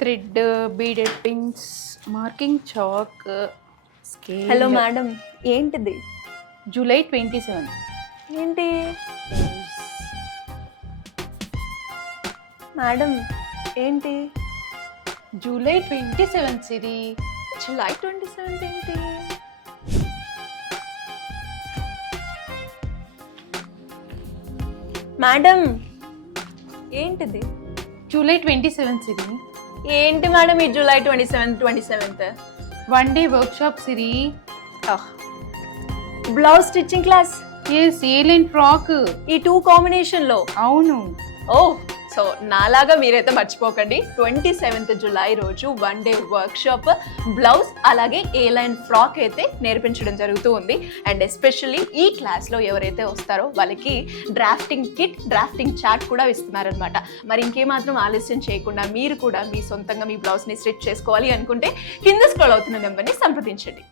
Thread, beaded pins, marking chalk, scale. Hello madam, ఏంటిది? July 27. ఏంటి madam, ఏంటి July 27 సిరి. July 27 ఏంటి? మేడం, ఏంటిది? జూలై 27 సిరి. ఏంటి మేడం ఈ July 27th? 1 day workshop Siri. Blouse stitching class. Yes, A line frock. ఈ 2 కాంబినేషన్లో. అవును. ఓ, సో నాలాగా మీరైతే మర్చిపోకండి, 27th జూలై రోజు 1 day వర్క్షాప్, బ్లౌజ్ అలాగే ఏ లైన్ ఫ్రాక్ అయితే నేర్పించడం జరుగుతూ ఉంది. అండ్ ఎస్పెషల్లీ ఈ క్లాస్లో ఎవరైతే వస్తారో వాళ్ళకి డ్రాఫ్టింగ్ కిట్, డ్రాఫ్టింగ్ చార్ట్ కూడా ఇస్తున్నారనమాట. మరి ఇంకేమాత్రం ఆలస్యం చేయకుండా మీరు కూడా మీ సొంతంగా మీ బ్లౌజ్ని స్టిచ్ చేసుకోవాలి అనుకుంటే కింద స్క్రోల్ అవుతున్న నెంబర్ని సంప్రదించండి.